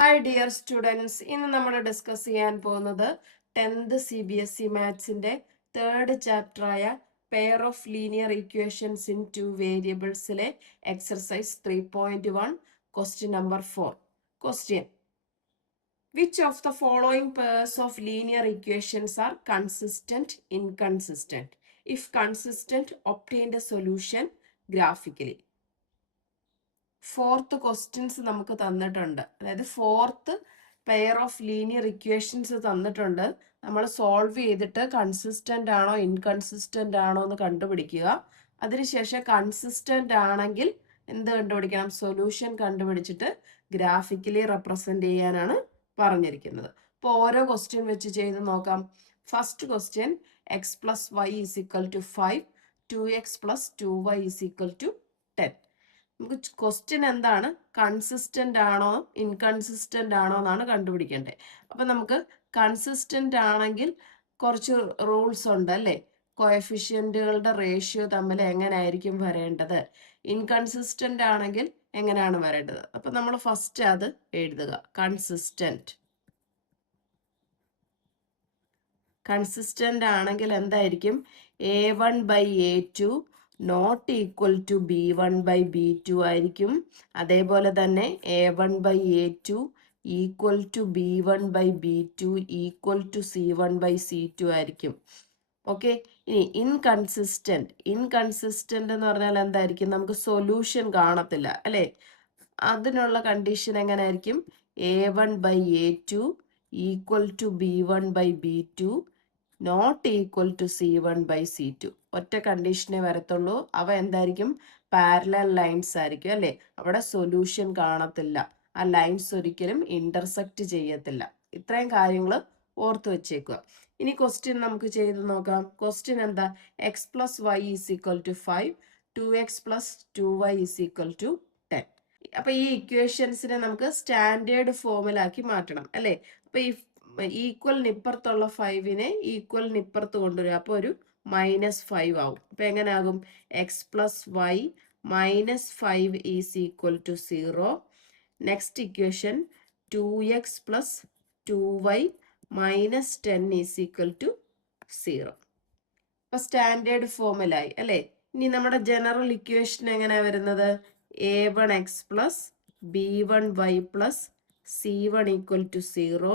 Hi dear students, ഇന്ന് നമ്മൾ discuss ചെയ്യാൻ പോകുന്നത് 10th CBSE മാത്സിന്റെ തേർഡ് ചാപ്റ്ററായ pair of linear equations in two വേരിയബിൾസിലെ exercise 3.1 question number 4. Question: which of the following pairs of linear equations are consistent inconsistent? If consistent, obtain the solution graphically. Fourth questions നമുക്ക് തന്നിട്ടുണ്ട്. അതായത് fourth pair of linear equations തന്നിട്ടുണ്ട്. നമ്മൾ solve ചെയ്തിട്ട് consistent ആണോ inconsistent ആണോ എന്ന് കണ്ടുപിടിക്കുക. അതിനുശേഷം കൺസിസ്റ്റന്റ് ആണെങ്കിൽ എന്ത് കണ്ടുപിടിക്കണം? സൊല്യൂഷൻ കണ്ടുപിടിച്ചിട്ട് ഗ്രാഫിക്കലി റെപ്രസെന്റ് ചെയ്യാനാണ് പറഞ്ഞിരിക്കുന്നത്. അപ്പോൾ ഓരോ ക്വസ്റ്റ്യൻ വെച്ച് ചെയ്ത് നോക്കാം. First question: x plus y is equal to 5, 2x plus 2y is equal to 10. നമുക്ക് ക്വസ്റ്റ്യൻ എന്താണ്? കൺസിസ്റ്റന്റ് ആണോ ഇൻകൺസിസ്റ്റന്റ് ആണോ എന്നാണ് കണ്ടുപിടിക്കേണ്ടത്. അപ്പൊ നമുക്ക് കൺസിസ്റ്റന്റ് ആണെങ്കിൽ കുറച്ച് റൂൾസ് ഉണ്ട് അല്ലേ? കോഎഫിഷ്യന്റുകളുടെ റേഷ്യോ തമ്മിൽ എങ്ങനെയായിരിക്കും വരേണ്ടത്? ഇൻകൺസിസ്റ്റന്റ് ആണെങ്കിൽ എങ്ങനെയാണ് വരേണ്ടത്? അപ്പൊ നമ്മൾ ഫസ്റ്റ് അത് എഴുതുക. കൺസിസ്റ്റന്റ് ആണെങ്കിൽ എന്തായിരിക്കും? A1/A2 not equal to B1/B2 ആയിരിക്കും. അതേപോലെ തന്നെ A1/A2 equal to B1/B2 equal to C1/C2 ആയിരിക്കും. ഓക്കെ. ഇനി ഇൻകൺസിസ്റ്റന്റ് എന്ന് പറഞ്ഞാൽ എന്തായിരിക്കും? നമുക്ക് സൊല്യൂഷൻ കാണത്തില്ല അല്ലെ? അതിനുള്ള കണ്ടീഷൻ എങ്ങനെയായിരിക്കും? A1/A2 equal to B1/B2 not equal to C1/C2. ഒറ്റ കണ്ടീഷനെ വരത്തുള്ളൂ. അവ എന്തായിരിക്കും? പാരലൽ ലൈൻസ് ആയിരിക്കും അല്ലേ? അവിടെ സൊല്യൂഷൻ കാണത്തില്ല. ആ ലൈൻസ് ഒരിക്കലും ഇന്റർസെക്റ്റ് ചെയ്യത്തില്ല. ഇത്രയും കാര്യങ്ങൾ ഓർത്ത് വെച്ചേക്കുക. ഇനി ക്വസ്റ്റ്യൻ നമുക്ക് ചെയ്ത് നോക്കാം. ക്വസ്റ്റ്യൻ എന്താ? X plus y is equal to 5, 2x plus 2y is equal to 10. അപ്പൊ ഈ ഇക്വേഷൻസിനെ നമുക്ക് സ്റ്റാൻഡേർഡ് ഫോമിലാക്കി മാറ്റണം അല്ലേ? അപ്പൊ ഈ ഈക്വലിന് ഇപ്പുറത്തുള്ള 5നെ ഈക്വലിന് ഇപ്പുറത്ത് കൊണ്ടുവരിക. അപ്പോൾ ഒരു -5 ആവും. അപ്പൊ എങ്ങനെ ആകും? X plus y -5 is equal to 0. Next equation 2x plus 2y -10 is equal to 0. അപ്പൊ സ്റ്റാൻഡേർഡ് ഫോമിലായി അല്ലേ? ഇനി നമ്മുടെ ജനറൽ ഇക്വേഷൻ എങ്ങനെയാ വരുന്നത്? A1x plus B1y plus C1 equal to 0,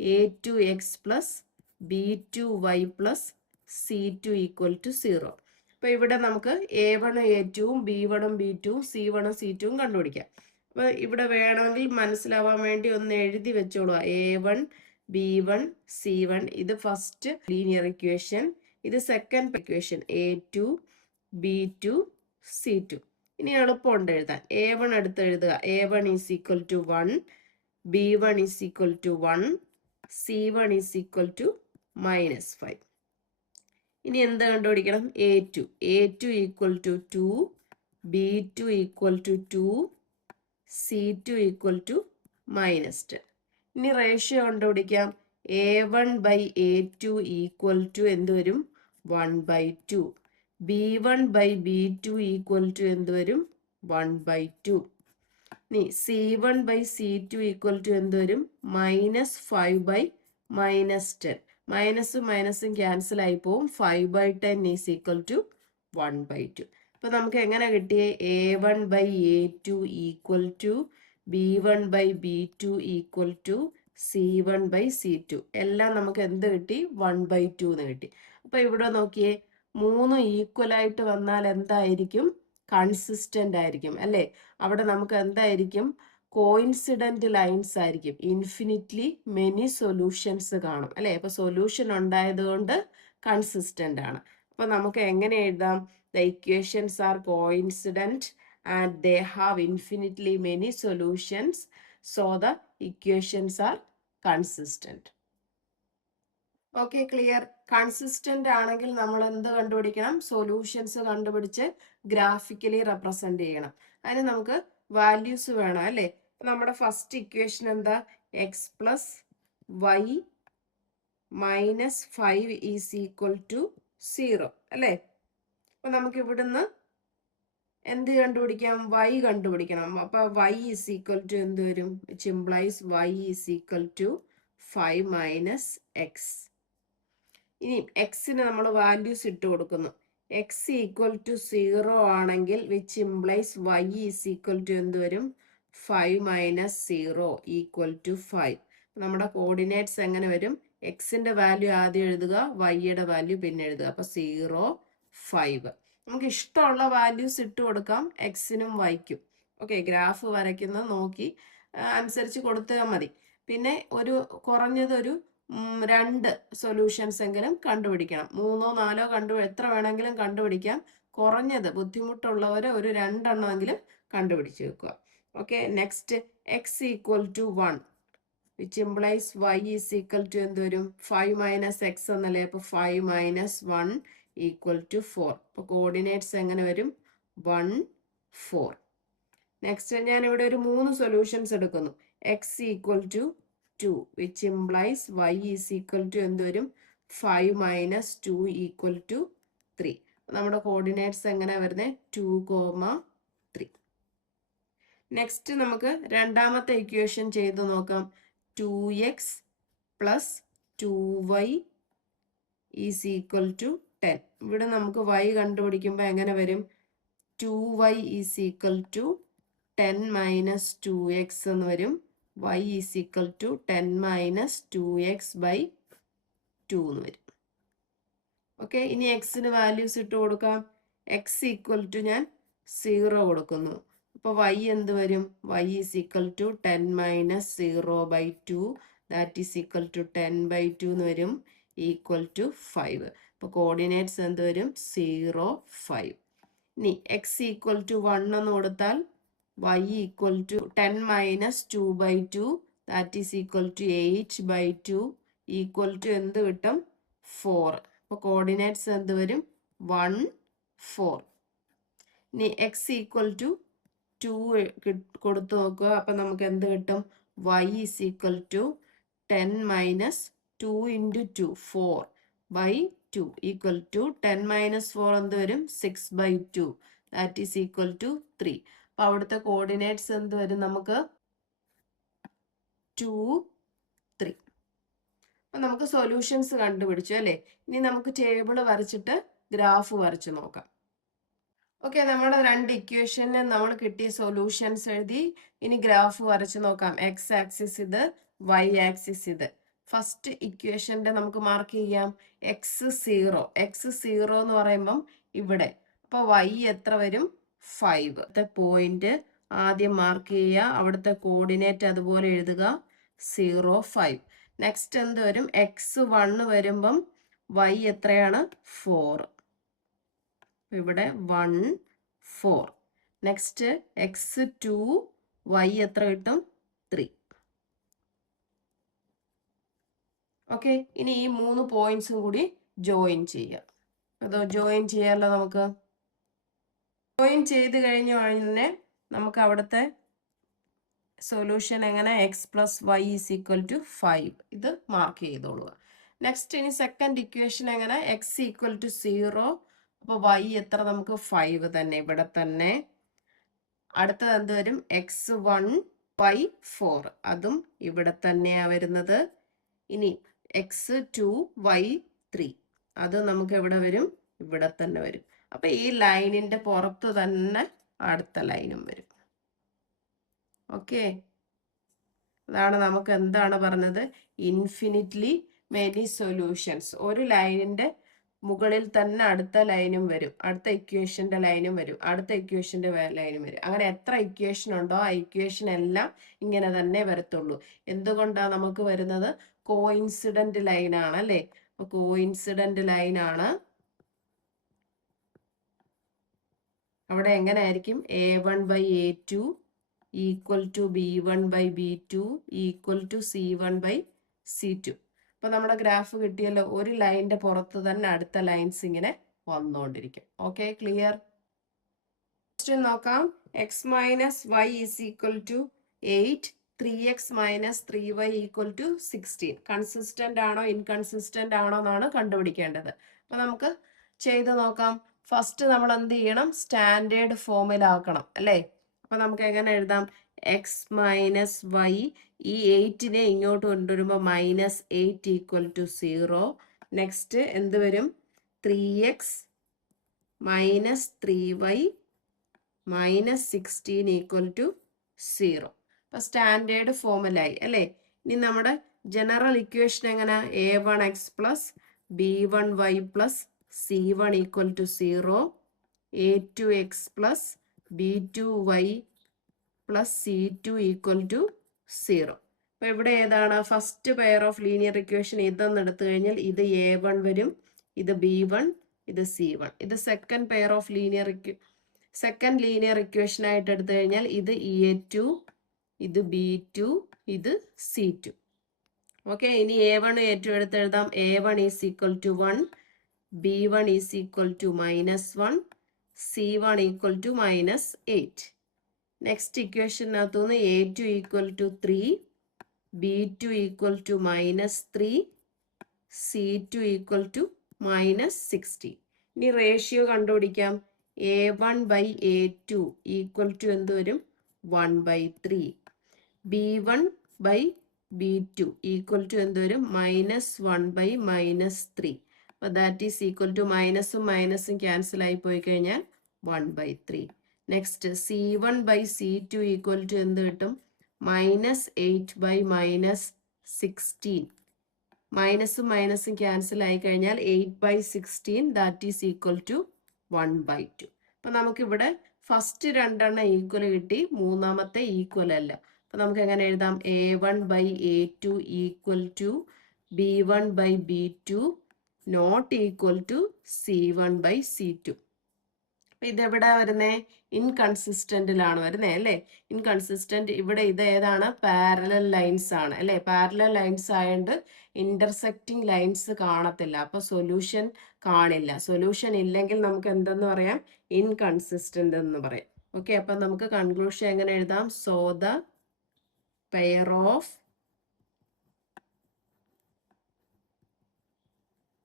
A2x plus B2y plus C2 equal to 0. അപ്പൊ ഇവിടെ നമുക്ക് A1ഉം A2ഉം B1ഉം B2ഉം C1ഉം C2ഉം കണ്ടുപിടിക്കാം. അപ്പൊ ഇവിടെ വേണമെങ്കിൽ മനസ്സിലാവാൻ വേണ്ടി ഒന്ന് എഴുതി വെച്ചോളൂ. A1 B1 C1 ഇത് ഫസ്റ്റ് ലീനിയർ ഇക്വേഷൻ, ഇത് second equation A2 B2 C2. ഇനി എളുപ്പമുണ്ട് എഴുതാൻ. A1 എടുത്ത് എഴുതുക. A1 is equal to 1, B1 is equal to 1, C1 is equal to -5. ഇനി എന്ത് കണ്ടുപിടിക്കണം? A2 equal to 2, B2 equal to 2, C2 equal to -10. ഇനി റേഷ്യോ കണ്ടുപിടിക്കാം. A1/A2 ഈക്വൽ ടു എന്ത് വരും? 1/2. B1/B2 ഈക്വൽ ടു എന്ത് വരും? 1/2. ഇനി C1/C2 ഈക്വൽ ടു എന്ത് വരും? -5/10. മൈനസും മൈനസും ക്യാൻസൽ ആയി പോവും. 5/10 ഈസ് ഈക്വൽ ടു 1/2. അപ്പൊ നമുക്ക് എങ്ങനെ കിട്ടിയേ? A1/A2 equal to B1/B2 equal to C1/C2. എല്ലാം നമുക്ക് എന്ത് കിട്ടി? 1/2 എന്ന് കിട്ടി. അപ്പൊ ഇവിടെ നോക്കിയേ, 3 ഈക്വൽ ആയിട്ട് വന്നാൽ എന്തായിരിക്കും? കൺസിസ്റ്റന്റ് ആയിരിക്കും അല്ലേ? അവിടെ നമുക്ക് എന്തായിരിക്കും? കോയിൻസിഡന്റ് ലൈൻസ് ആയിരിക്കും. ഇൻഫിനിറ്റ്ലി മെനി സൊല്യൂഷൻസ് കാണും അല്ലെ? അപ്പൊ സൊല്യൂഷൻ ഉണ്ടായത് കൊണ്ട് കൺസിസ്റ്റന്റ് ആണ്. അപ്പൊ നമുക്ക് എങ്ങനെ എഴുതാം? The equations R coincident and they have infinitely many solutions, so the equations are consistent. Okay, clear? Consistent ആണെങ്കിൽ നമ്മൾ എന്ത് കണ്ടുപിടിക്കണം? സൊല്യൂഷൻസ് കണ്ടുപിടിച്ച് ഗ്രാഫിക്കലി റെപ്രസെന്റ് ചെയ്യണം. അതിന് നമുക്ക് വാല്യൂസ് വേണം അല്ലേ? നമ്മുടെ ഫസ്റ്റ് ഇക്വേഷൻ എന്താ? X plus y -5 is equal to 0 അല്ലേ? അപ്പൊ നമുക്ക് ഇവിടുന്ന് എന്ത് കണ്ടുപിടിക്കാം? y കണ്ടുപിടിക്കണം. അപ്പൊ y is equal to എന്ത് വരും? which implies y is equal to 5 minus x. ഇനി എക്സിന് നമ്മൾ വാല്യൂസ് ഇട്ട് കൊടുക്കുന്നു. എക്സ് ഈക്വൽ ടു 0 ആണെങ്കിൽ which implies y is equal to എന്ത് വരും? 5 മൈനസ് 0 ഈക്വൽ ടു 5. നമ്മുടെ കോർഡിനേറ്റ്സ് എങ്ങനെ വരും? എക്സിന്റെ വാല്യൂ ആദ്യം എഴുതുക, വൈയുടെ വാല്യൂ പിന്നെ എഴുതുക. അപ്പൊ 0, 5. നമുക്ക് ഇഷ്ടമുള്ള വാല്യൂസ് ഇട്ട് കൊടുക്കാം എക്സിനും വൈക്കും. ഓക്കെ, ഗ്രാഫ് വരയ്ക്കുന്നത് നോക്കി അനുസരിച്ച് കൊടുത്താൽ മതി. പിന്നെ കുറഞ്ഞത് ഒരു 2 സൊല്യൂഷൻസ് എങ്കിലും കണ്ടുപിടിക്കണം. 3ഓ 4ഓ എത്ര വേണമെങ്കിലും കണ്ടുപിടിക്കാം. കുറഞ്ഞത് ബുദ്ധിമുട്ടുള്ളവരെ ഒരു 2 എണ്ണമെങ്കിലും കണ്ടുപിടിച്ച് വെക്കുക. Okay, next x equal to 1 which implies y is equal to എന്ത് വരും? 5 മൈനസ് എക്സ് എന്നല്ലേ? അപ്പൊ 5 മൈനസ് 1 ഈക്വൽ ടു 4. അപ്പൊ കോർഡിനേറ്റ്സ് എങ്ങനെ വരും? 1, 4. നെക്സ്റ്റ് ഞാൻ ഇവിടെ ഒരു 3 സൊല്യൂഷൻസ് എടുക്കുന്നു. X equal to 2 which implies y is equal to എന്ത് വരും? 5 minus 2 equal to 3. നമ്മുടെ കോർഡിനേറ്റ്സ് എങ്ങനെ വരുന്നത്? 2, 3. നെക്സ്റ്റ് നമുക്ക് രണ്ടാമത്തെ ഇക്വേഷൻ ചെയ്ത് നോക്കാം. 2x plus 2y is equal to 10. ഇവിടെ നമുക്ക് y കണ്ടുപിടിക്കുമ്പോൾ എങ്ങനെ വരും? 2y is equal to 10 minus 2x എന്ന് വരും. y is equal to 10 minus 2x by 2 എന്ന് വരും. ഓക്കെ, ഇനി എക്സിന് വാല്യൂസ് ഇട്ട് കൊടുക്കാം. എക്സ് ഈക്വൽ ടു ഞാൻ 0 കൊടുക്കുന്നു. അപ്പോൾ y എന്ത് വരും? y is equal to 10 minus 0 by 2 that is equal to 10 by 2 എന്ന് വരും, ഈക്വൽ ടു 5. അപ്പോൾ കോർഡിനേറ്റ്സ് എന്ത് വരും? 0, 5. ഇനി എക്സ് ഈക്വൽ ടു 1 എന്ന് കൊടുത്താൽ y equal to 10 minus 2 by 2 that is equal to 8 by 2 equal to എന്ത് കിട്ടും? 4. അപ്പോൾ കോർഡിനേറ്റ്സ് എന്ത് വരും? 1, 4. ഇനി x ഈക്വൽ ടു 2 കൊടുത്തു നോക്കുക. അപ്പം നമുക്ക് എന്ത് കിട്ടും? y is equal to 10 minus 2 into 2, 4 by 2 equal to 10 minus 4 എന്ത് വരും? 6 by 2 that is equal to 3. അപ്പൊ അവിടുത്തെ കോർഡിനേറ്റ്സ് എന്ത് വരും? നമുക്ക് 2, 3. അപ്പൊ നമുക്ക് സൊല്യൂഷൻസ് കണ്ടുപിടിച്ചു അല്ലേ? ഇനി നമുക്ക് ടേബിൾ വരച്ചിട്ട് ഗ്രാഫ് വരച്ച് നോക്കാം. ഓക്കെ, നമ്മുടെ 2 ഇക്വേഷന് നമ്മൾ കിട്ടിയ സൊല്യൂഷൻസ് എഴുതി. ഇനി ഗ്രാഫ് വരച്ച് നോക്കാം. എക്സ് ആക്സിസ് ഇത്, വൈ ആക്സിസ് ഇത്. ഫസ്റ്റ് ഇക്വേഷന്റെ നമുക്ക് മാർക്ക് ചെയ്യാം. എക്സ് 0 എന്ന് പറയുമ്പം ഇവിടെ. അപ്പൊ വൈ എത്ര വരും? 5. പോയിന്റ് ആദ്യം മാർക്ക് ചെയ്യുക, അവിടുത്തെ കോർഡിനേറ്റ് അതുപോലെ എഴുതുക, 0, 5. നെക്സ്റ്റ് എന്ത് വരും? x1 വരുമ്പം y എത്രയാണ്? 4. ഇവിടെ 1, 4. നെക്സ്റ്റ് x2 y എത്ര കിട്ടും? 3. ഓക്കെ, ഇനി ഈ 3 പോയിന്റ്സും കൂടി ജോയിൻ ചെയ്യാം. അതോ ജോയിൻ ചെയ്യാമല്ലോ നമുക്ക്. ജോയിൻ ചെയ്ത് കഴിഞ്ഞ ഉടനെ നമുക്ക് അവിടുത്തെ സൊല്യൂഷൻ എങ്ങനെ? X plus y is equal to 5. ഇത് മാർക്ക് ചെയ്തോളുക. നെക്സ്റ്റ് ഇനി സെക്കൻഡ് ഇക്വേഷൻ എങ്ങനെ? X equal to 0. അപ്പോൾ വൈ എത്ര? നമുക്ക് 5 തന്നെ, ഇവിടെ തന്നെ. അടുത്തത് എന്ത് വരും? x1 by 4. അതും ഇവിടെ തന്നെയാണ് വരുന്നത്. ഇനി x2 y 3. അത് നമുക്ക് എവിടെ വരും? ഇവിടെ തന്നെ വരും. അപ്പൊ ഈ ലൈനിന്റെ പുറത്ത് തന്നെ അടുത്ത ലൈനും വരും. ഓക്കെ, അതാണ് നമുക്ക് എന്താണ് പറഞ്ഞത്? Infinitely many solutions. ഒരു ലൈനിന്റെ മുകളിൽ തന്നെ അടുത്ത ലൈനും വരും, അടുത്ത ഇക്വേഷന്റെ ലൈനും വരും, അടുത്ത ഇക്വേഷന്റെ ലൈനും വരും. അങ്ങനെ എത്ര ഇക്വേഷൻ ഉണ്ടോ ആ ഇക്വേഷൻ എല്ലാം ഇങ്ങനെ തന്നെ വരത്തുള്ളൂ. എന്തുകൊണ്ടാണ് നമുക്ക് വരുന്നത്? കോയിൻസിഡന്റ് ലൈൻ ആണ് അല്ലേ? അപ്പൊ കോയിൻസിഡന്റ് ലൈൻ ആണ്. അവിടെ എങ്ങനെ ആയിരിക്കും? a1 by a2 equal to b1 by b2 equal to c1 by c2. അപ്പൊ നമ്മുടെ ഗ്രാഫ് കിട്ടിയല്ലോ. ഒരു ലൈനിന്റെ പുറത്ത് തന്നെ അടുത്ത ലൈൻസ് ഇങ്ങനെ വന്നുകൊണ്ടിരിക്കും. Okay, clear? ക്വസ്റ്റ്യൻ നോക്കാം. x minus y is equal to 8, 3x minus 3y equal to 16. Consistent ആണോ ഇൻകൺസിസ്റ്റന്റ് ആണോ എന്നാണ് കണ്ടുപിടിക്കേണ്ടത്. അപ്പൊ നമുക്ക് ചെയ്ത് നോക്കാം. ഫസ്റ്റ് നമ്മൾ എന്ത് ചെയ്യണം? സ്റ്റാൻഡേർഡ് ഫോമിലാക്കണം അല്ലേ? അപ്പൊ നമുക്ക് എങ്ങനെ എഴുതാം? എക്സ് മൈനസ് വൈ, ഈ 8നെ ഇങ്ങോട്ട് കൊണ്ടുവരുമ്പോൾ -8 = 0. നെക്സ്റ്റ് എന്ത് വരും? 3x - 3y - 16 = 0. അപ്പൊ സ്റ്റാൻഡേർഡ് ഫോമിലായി അല്ലേ? ഇനി നമ്മുടെ ജനറൽ ഇക്വേഷൻ എങ്ങനെ? a1x + b1y + c1 = 0, a2x + b2y + c2 = 0. അപ്പൊ ഇവിടെ ഏതാണ് first pair of linear equation? ഇതെന്ന് എടുത്തു കഴിഞ്ഞാൽ ഇത് a1 വരും, ഇത് b1, ഇത് c1. ഇത് second pair of second linear equation ആയിട്ട് എടുത്തു കഴിഞ്ഞാൽ ഇത് a2, ഇത് b2, ഇത് c2. ഓക്കെ, ഇനി a1 a2 എടുത്ത് എഴുതാം. a1 = 1, b1 = -1, c1 = -8. നെക്സ്റ്റ് ഇക്വേഷനകത്തുനിന്ന് a2 = 3, b2 = -3, c2 = -16. ഇനി റേഷ്യോ കണ്ടുപിടിക്കാം. a1/a2 = എന്ത് വരും? 1/3. b1/b2 = എന്ത് വരും? -1/-3. അപ്പോൾ ദാറ്റ് ഈസ് ഈക്വൽ ടു മൈനസും മൈനസും ക്യാൻസൽ ആയി പോയി കഴിഞ്ഞാൽ 1/3. നെക്സ്റ്റ് c1/c2 = എന്ത് കിട്ടും? -8/-16. മൈനസും മൈനസും ക്യാൻസൽ ആയി കഴിഞ്ഞാൽ 8/16, ദാറ്റ് ഈസ് ഈക്വൽ ടു 1/2. അപ്പൊ നമുക്കിവിടെ ഫസ്റ്റ് രണ്ടെണ്ണം ഈക്വൽ കിട്ടി, മൂന്നാമത്തെ ഈക്വൽ അല്ല. അപ്പൊ നമുക്ക് എങ്ങനെ എഴുതാം? a1/a2 = b1/b2 not equal to c1/c2. അപ്പൊ ഇതെവിടെ വരുന്നേ? ഇൻകൺസിസ്റ്റന്റിലാണ് വരുന്നേ അല്ലേ? ഇൻകൺസിസ്റ്റന്റ്. ഇവിടെ ഇത് ഏതാണ്? പാരലൽ ലൈൻസ് ആണ് അല്ലേ? പാരലൽ ലൈൻസ് ആയതുകൊണ്ട് ഇന്റർസെക്റ്റിംഗ് ലൈൻസ് കാണത്തില്ല, അപ്പൊ സൊല്യൂഷൻ കാണില്ല. സൊല്യൂഷൻ ഇല്ലെങ്കിൽ നമുക്ക് എന്തെന്ന് പറയാം? ഇൻകൺസിസ്റ്റന്റ് എന്ന് പറയാം. ഓക്കെ, അപ്പൊ നമുക്ക് കൺക്ലൂഷൻ എങ്ങനെ എഴുതാം? So the pair of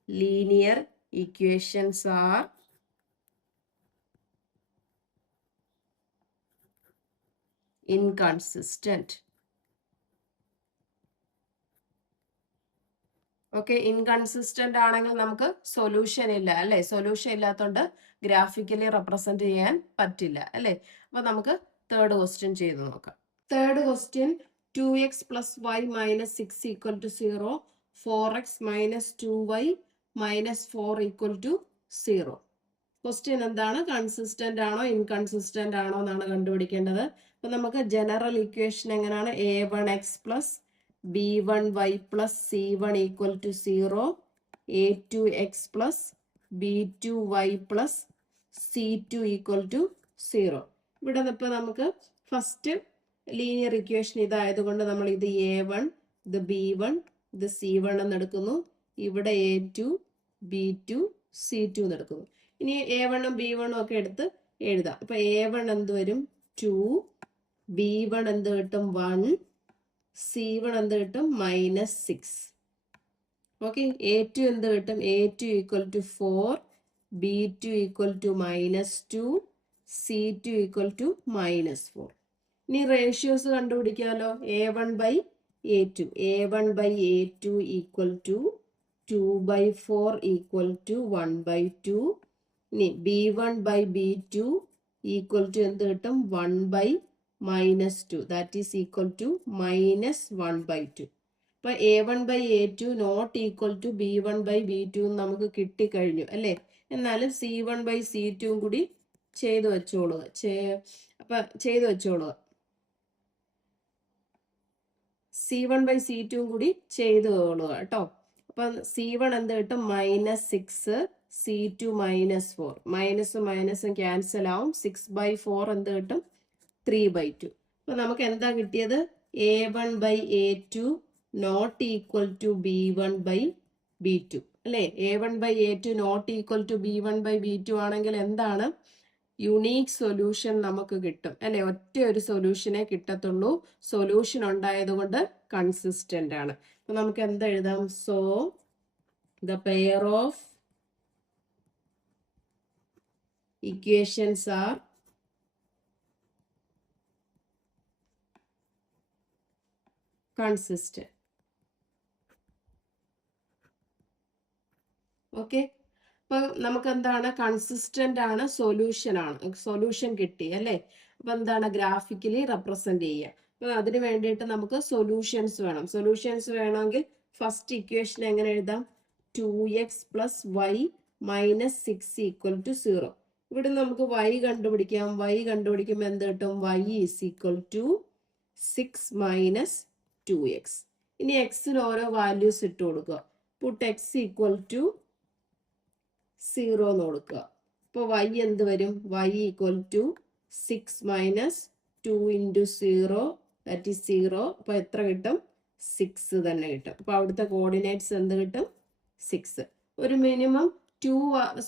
linear equations R inconsistent. Okay, inconsistent ആണെങ്കിൽ നമുക്ക് സൊല്യൂഷൻ ഇല്ല അല്ലെ? സൊല്യൂഷൻ ഇല്ലാത്തതുകൊണ്ട് ഗ്രാഫിക്കലി റെപ്രസെന്റ് ചെയ്യാൻ പറ്റില്ല അല്ലെ? അപ്പൊ നമുക്ക് തേർഡ് ക്വസ്റ്റ്യൻ ചെയ്ത് നോക്കാം. Third question 2x + y - 6 = 0, 4x - 2y - 4 = 0. Question എന്താണ്? കൺസിസ്റ്റന്റ് ആണോ ഇൻകൺസിസ്റ്റന്റ് ആണോ എന്നാണ് കണ്ടുപിടിക്കേണ്ടത്. അപ്പൊ നമുക്ക് ജനറൽ ഇക്വേഷൻ എങ്ങനെയാണ്? a1x + b1y + c1 = 0, a2x + b2y + c2 = 0. ഇവിടെ ഇപ്പൊ നമുക്ക് ഫസ്റ്റ് ലീനിയർ ഇക്വേഷൻ ഇതായതുകൊണ്ട് നമ്മൾ ഇത് a1, ഇത് b1, ഇത് c1 എന്ന് എടുക്കുന്നു. ഇവിടെ a2, b2, c2 എന്ന് എടുക്കുന്നു. ഇനി a1 ഉം b1 ഉം ഒക്കെ എടുത്ത് എഴുതാം. അപ്പൊ a1 എന്ത് വരും? 2, b1 എന്ത് കിട്ടും? 1, c1 എന്ത് കിട്ടും? -6. ഓക്കെ, a2 എന്ത് കിട്ടും? a2 = 4, b2 = -2, c2 = -4. ഇനി റേഷ്യോസ് കണ്ടുപിടിക്കാമല്ലോ. a1/a2 a1/a2 = 2/4 = 1/2. ഇനി b1/b2 = എന്ത് കിട്ടും? 1/-2, ദാറ്റ് ഈസ് ഈക്വൽ ടു -1/2. അപ്പൊ a1/a2 not equal to b1/b2 നമുക്ക് കിട്ടിക്കഴിഞ്ഞു അല്ലേ? എന്നാലും c1/c2 കൂടി ചെയ്തു വെച്ചോളുക. അപ്പൊ ചെയ്തു വെച്ചോളുക. c1/c2 കൂടി ചെയ്തു കൊള്ളുക കേട്ടോ. അപ്പൊ c1 എന്ത് കിട്ടും? -6, c2 -4. മൈനസും മൈനസും ക്യാൻസൽ ആവും. 6/4 എന്ത് കിട്ടും? 3/2. അപ്പൊ നമുക്ക് എന്താ കിട്ടിയത്? a1/a2 not equal to b1/b2 അല്ലേ? a1/a2 not equal to b1/b2 ആണെങ്കിൽ എന്താണ്? യുണീക്ക് സൊല്യൂഷൻ നമുക്ക് കിട്ടും അല്ലെ? ഒറ്റ ഒരു സൊല്യൂഷനെ കിട്ടത്തുള്ളൂ. സൊല്യൂഷൻ ഉണ്ടായത് കൊണ്ട് കൺസിസ്റ്റന്റ് ആണ്. അപ്പൊ നമുക്ക് എന്താ എഴുതാം? So the pair of equations are consistent. Okay, അപ്പൊ നമുക്ക് എന്താണ് കൺസിസ്റ്റന്റ് ആണ്, സൊല്യൂഷൻ കിട്ടി അല്ലേ. അപ്പൊ എന്താണ് ഗ്രാഫിക്കലി റെപ്രസെന്റ് ചെയ്യുക. അപ്പൊ അതിന് വേണ്ടിയിട്ട് നമുക്ക് സൊല്യൂഷൻസ് വേണം. സൊല്യൂഷൻസ് വേണമെങ്കിൽ ഫസ്റ്റ് ഇക്വേഷൻ എങ്ങനെ എഴുതാം? 2x + y - 6 = 0. ഇവിടെ നമുക്ക് y കണ്ടുപിടിക്കാം. y കണ്ടുപിടിക്കുമ്പോൾ എന്ത് കിട്ടും? y = 6 - 2x. ഇനി എക്സിന് ഓരോ വാല്യൂസ് ഇട്ട് കൊടുക്കുക. പുട്ട് x = 0 എന്ന് കൊടുക്കുക. അപ്പോൾ y എന്ത് വരും? y = 6 - 2 × 0 that is 0. അപ്പോൾ എത്ര കിട്ടും? 6 തന്നെ കിട്ടും. അപ്പോൾ അവിടുത്തെ കോർഡിനേറ്റ്സ് എന്ത് കിട്ടും? 6. ഒരു മിനിമം 2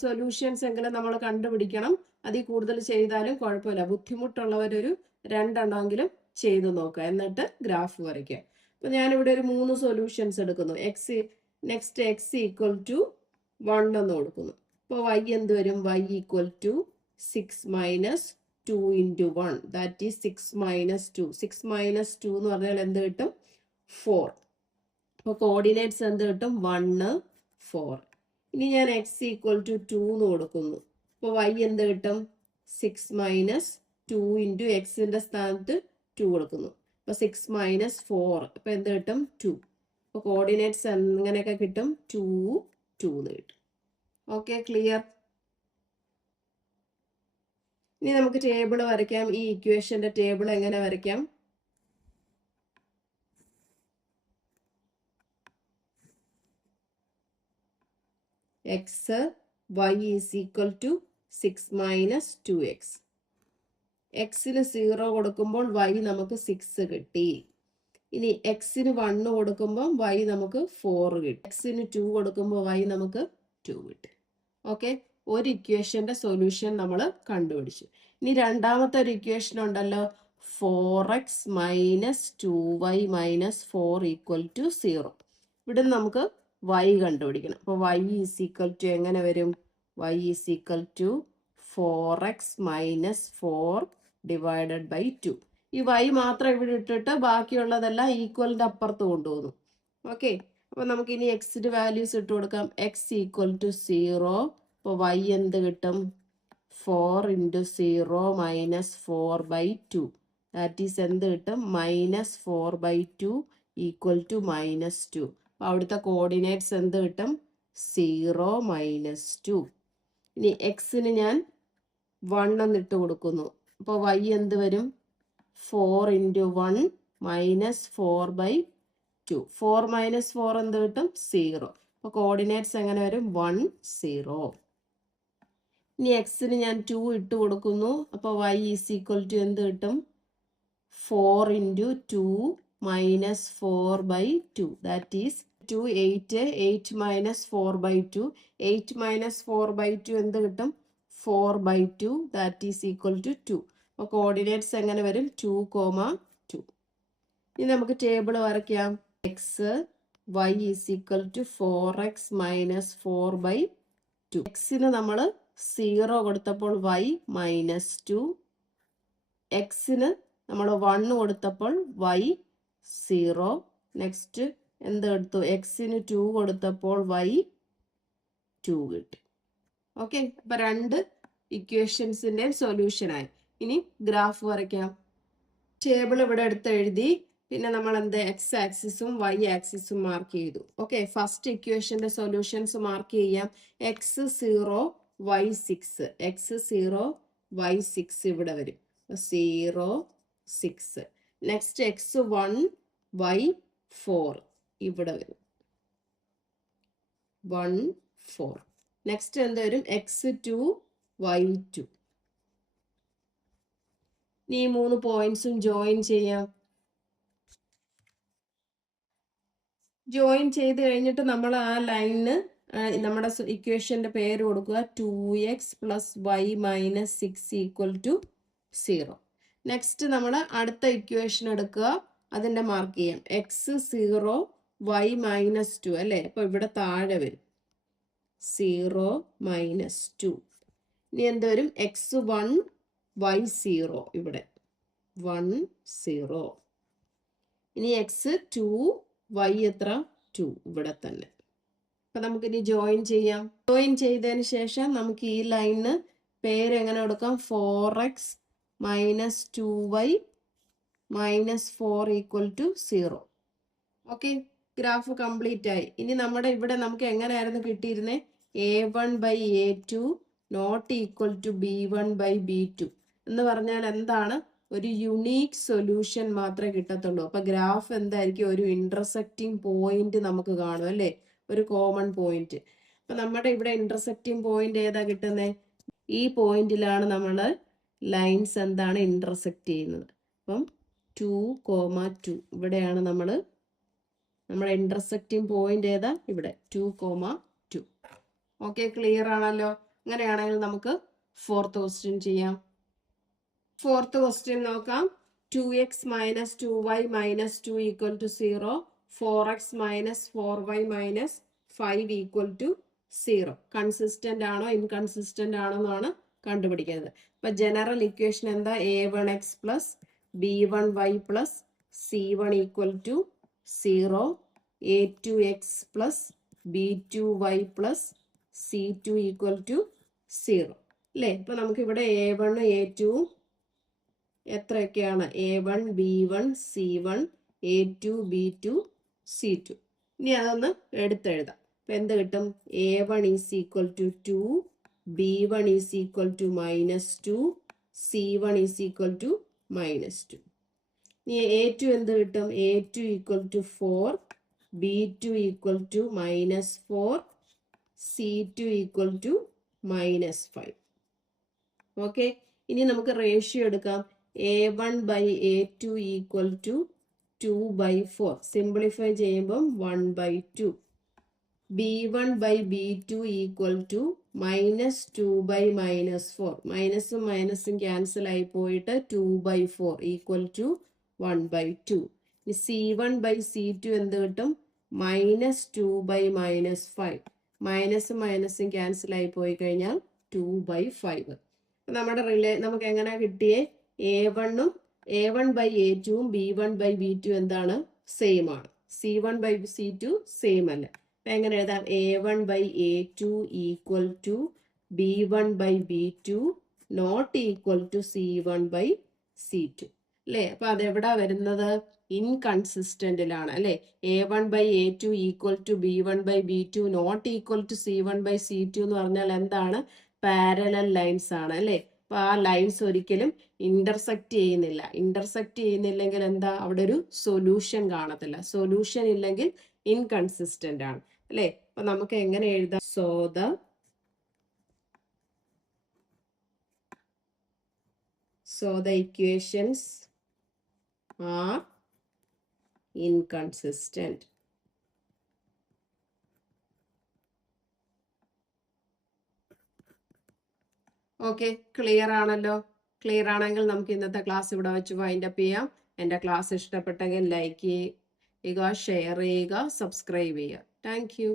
സൊല്യൂഷൻസ് എങ്കിലും നമ്മൾ കണ്ടുപിടിക്കണം. അതിൽ കൂടുതൽ ചെയ്താലും കുഴപ്പമില്ല. ബുദ്ധിമുട്ടുള്ളവരൊരു 2 എണ്ണമെങ്കിലും ചെയ്തു നോക്കുക, എന്നിട്ട് ഗ്രാഫ് വരയ്ക്കുക. അപ്പോൾ ഞാനിവിടെ ഒരു 3 സൊല്യൂഷൻസ് എടുക്കുന്നു. നെക്സ്റ്റ് x = 1 എന്ന് കൊടുക്കുന്നു. അപ്പോൾ y എന്ത് വരും? y = 6 - 2 × 1 that is 6 - 2. 6 - 2 എന്ന് പറഞ്ഞാൽ എന്ത് കിട്ടും? 4. അപ്പോൾ കോർഡിനേറ്റ്സ് എന്ത് കിട്ടും? 1, 4. ഇനി ഞാൻ x = 2 എന്ന് കൊടുക്കുന്നു. അപ്പോൾ y എന്ത് കിട്ടും? 6 - 2 × എക്സിന്റെ സ്ഥാനത്ത് 2 കൊടുക്കുന്നു. അപ്പോൾ 6 - 4 അപ്പോൾ എന്ത് കിട്ടും? 2. അപ്പോൾ കോർഡിനേറ്റ്സ് എങ്ങനെയൊക്കെ കിട്ടും? 2, 2 എന്ന് കിട്ടും. Okay, clear? ഇനി നമുക്ക് ടേബിൾ വരയ്ക്കാം. ഈ ഇക്വേഷന്റെ ടേബിൾ എങ്ങനെ വരയ്ക്കാം? x y = 6 - 2x. എക്സിന് 0 കൊടുക്കുമ്പോൾ y നമുക്ക് 6 കിട്ടി. ഇനി എക്സിന് 1 കൊടുക്കുമ്പോൾ y നമുക്ക് 4 കിട്ടി. എക്സിന് 2 കൊടുക്കുമ്പോൾ y നമുക്ക് 2 കിട്ടി. ഓക്കെ, ഒരു ഇക്വേഷന്റെ സൊല്യൂഷൻ നമ്മൾ കണ്ടുപിടിച്ചു. ഇനി രണ്ടാമത്തെ ഒരു ഇക്വേഷൻ ഉണ്ടല്ലോ, 4x - 2y - 4 = 0. ഇവിടെ നമുക്ക് y കണ്ടുപിടിക്കണം. അപ്പോൾ y = എങ്ങനെ വരും? y = 4x - 4 / 2. ഈ y മാത്രം ഇവിടെ ഇട്ടിട്ട് ബാക്കിയുള്ളതെല്ലാം ഈക്വലിന്റെ അപ്പുറത്ത് കൊണ്ടുപോകുന്നു. ഓക്കെ, അപ്പൊ നമുക്ക് ഇനി എക്സിന്റെ വാല്യൂസ് ഇട്ട് കൊടുക്കാം. x = 0. അപ്പോൾ y എന്ത് കിട്ടും? 4 × 0 - 4/2 ദാറ്റ് ഈസ് എന്ത് കിട്ടും? -4/2 = -2. അപ്പോൾ അവിടുത്തെ കോർഡിനേറ്റ്സ് എന്ത് കിട്ടും? 0, -2. ഇനി എക്സിന് ഞാൻ 1 എന്നിട്ട് കൊടുക്കുന്നു. അപ്പോൾ y എന്ത് വരും? 4 × 1 - 4/2. 4 - 4 എന്ത് കിട്ടും? 0. അപ്പോൾ കോർഡിനേറ്റ്സ് എങ്ങനെ വരും? 1, 0. ഇനി എക്സിന് ഞാൻ 2 ഇട്ട് കൊടുക്കുന്നു. അപ്പോൾ y = എന്ത് കിട്ടും? 4 × 2 - 4/2 ദാറ്റ് ഈസ് 2, 8, 8 - 4/2. 8 - 4/2 എന്ത് കിട്ടും? 4/2 ദാറ്റ് ഈസ് = 2. അപ്പോൾ കോർഡിനേറ്റ്സ് എങ്ങനെ വരും? 2, 2. ഇനി നമുക്ക് ടേബിൾ വരയ്ക്കാം. x y = 4x - 4/2. എക്സിന് നമ്മൾ 0 കൊടുത്തപ്പോൾ y -2. എക്സിന് നമ്മൾ 1 കൊടുത്തപ്പോൾ y 0. നെക്സ്റ്റ് എന്ത് എടുത്തു? എക്സിന് 2 കൊടുത്തപ്പോൾ y 2 കിട്ടി. ഓക്കെ, അപ്പൊ 2 ഇക്വേഷൻസിന്റെ സൊല്യൂഷനായി. ഇനി ഗ്രാഫ് വരയ്ക്കാം. ടേബിൾ ഇവിടെ എടുത്ത് എഴുതി. പിന്നെ നമ്മൾ എന്ത് x ആക്സിസും y ആക്സിസും മാർക്ക് ചെയ്തു. ഓക്കെ, ഫസ്റ്റ് ഇക്വേഷന്റെ സൊല്യൂഷൻസ് മാർക്ക് ചെയ്യാം. x 0 y 6. x 0 y 6 ഇവിടെ വരും. 0, 6. നെക്സ്റ്റ് x 1 y 4 ഇവിടെ വരും. 1, 4. നെക്സ്റ്റ് എന്ത് വരും? x 2 y 2. ഈ 3 പോയിന്റ്സും ജോയിൻ ചെയ്യാം. ജോയിൻ ചെയ്ത് കഴിഞ്ഞിട്ട് നമ്മൾ ആ ലൈനിന് നമ്മുടെ ഇക്വേഷന്റെ പേര് കൊടുക്കുക. 2x + y - 6 = 0. നെക്സ്റ്റ് നമ്മൾ അടുത്ത ഇക്വേഷൻ എടുക്കുക, അതിന്റെ മാർക്ക് ചെയ്യാം. x 0 y -2 അല്ലേ. അപ്പൊ ഇവിടെ താഴെ വരും 0, -2. ഇനി എന്ത് വരും? x1 y0 ഇവിടെ 1 0. ഇനി x2 y എത്ര? 2 ഇവിടെ തന്നെ. അപ്പൊ നമുക്കിനി ജോയിൻ ചെയ്യാം. ജോയിൻ ചെയ്തതിന് ശേഷം നമുക്ക് ഈ ലൈനിന് പേര് എങ്ങനെ കൊടുക്കാം? 4x minus 2y minus 4 equal to 0. Okay, graph complete ആയി. ഇനി നമ്മുടെ ഇവിടെ നമുക്ക് എങ്ങനെയായിരുന്നു കിട്ടിയിരുന്നത്? a1/a2 not equal to b1/b2 എന്ന് പറഞ്ഞാൽ എന്താണ്? ഒരു യുണീക്ക് സൊല്യൂഷൻ മാത്രമേ കിട്ടത്തുള്ളൂ. അപ്പൊ ഗ്രാഫ് എന്തായിരിക്കും? ഒരു ഇന്റർസെക്റ്റിംഗ് പോയിന്റ് നമുക്ക് കാണും അല്ലേ? ഒരു കോമൺ പോയിന്റ്. അപ്പൊ നമ്മുടെ ഇവിടെ ഇന്റർസെക്റ്റിംഗ് പോയിന്റ് ഏതാ കിട്ടുന്നത്? ഈ പോയിന്റിലാണ് നമ്മൾ ലൈൻസ് എന്താണ് ഇന്റർസെക്റ്റ് ചെയ്യുന്നത്. അപ്പം 2,2 ഇവിടെയാണ് നമ്മുടെ ഇന്റർസെക്റ്റിംഗ് പോയിന്റ് ഏതാ? ഇവിടെ 2,2. ഓക്കെ, ക്ലിയർ ആണല്ലോ? അങ്ങനെയാണെങ്കിൽ നമുക്ക് ഫോർത്ത് ക്വസ്റ്റ്യൻ ചെയ്യാം. ഫോർത്ത് ക്വസ്റ്റ്യൻ നോക്കാം. 2x minus 2y minus 2 equal to 0. 4x minus 4y minus 5 equal to 0. Consistent ആണോ ഇൻകൺസിസ്റ്റന്റ് ആണോ എന്നാണ് കണ്ടുപിടിക്കുന്നത്. അപ്പൊ ജനറൽ ഇക്വേഷൻ എന്താ? a1x plus b1y plus c1 equal to 0. a2x plus b2y plus c2 equal to 0 അല്ലേ? ഇപ്പൊ നമുക്ക് ഇവിടെ a1 a2 എത്രയൊക്കെയാണ്? a1 b1 c1 a2 b2 c2. ഇനി അതൊന്ന് എടുത്തെഴുതാം. അപ്പൊ എന്ത് കിട്ടും? a1 is equal to 2, b1 is equal to -2, c1 is equal to -2. ഇനി a2 എന്ത് കിട്ടും? a2 equal to 4, b2 equal to -4, c2 equal to -5. Okay, ഇനി നമുക്ക് റേഷ്യോ എടുക്കാം. a1/a2 equal to 2/4. സിംപ്ലിഫൈ ചെയ്യുമ്പം 1/2. b1/b2 equal to -2/-4. മൈനസും മൈനസും cancel ആയി പോയിട്ട് 2/4 ഈക്വൽ ടു 1/2. ഇനി c1/c2 എന്ത് കിട്ടും? -2/-5. മൈനസും മൈനസും ക്യാൻസൽ ആയി പോയി കഴിഞ്ഞാൽ 2/5. നമ്മുടെ നമുക്ക് എങ്ങനെ കിട്ടിയേ? a1/a2 ഉം b1/b2 എന്താണ്? സെയിം ആണ്. c1/c2 സെയിം അല്ല. അപ്പൊ എങ്ങനെ എഴുതാം? a1/a2 equal to b1/b2 not equal to c1/c2 അല്ലേ? അപ്പൊ അതെവിടാ വരുന്നത്? ഇൻകൺസിസ്റ്റന്റിലാണ് അല്ലേ? a1/a2 equal to b1/b2 not equal to c1/c2 എന്ന് പറഞ്ഞാൽ എന്താണ്? പാരലൽ ലൈൻസ് ആണ് അല്ലേ? അപ്പൊ ആ ലൈൻസ് ഒരിക്കലും ഇന്റർസെക്റ്റ് ചെയ്യുന്നില്ല. ഇന്റർസെക്റ്റ് ചെയ്യുന്നില്ലെങ്കിൽ എന്താ? അവിടെ ഒരു സൊല്യൂഷൻ കാണത്തില്ല. സൊല്യൂഷൻ ഇല്ലെങ്കിൽ ഇൻകൺസിസ്റ്റന്റ് ആണ് അല്ലേ? അപ്പൊ നമുക്ക് എങ്ങനെ എഴുതാം? So the equations are inconsistent. Okay, clear ആണല്ലോ? ക്ലിയർ ആണെങ്കിൽ നമുക്ക് ഇന്നത്തെ ക്ലാസ് ഇവിടെ വെച്ച് വൈൻഡ് അപ്പ് ചെയ്യാം. എൻ്റെ ക്ലാസ് ഇഷ്ടപ്പെട്ടെങ്കിൽ ലൈക്ക് ചെയ്യുക, ഷെയർ ചെയ്യുക, സബ്സ്ക്രൈബ് ചെയ്യുക. Thank you.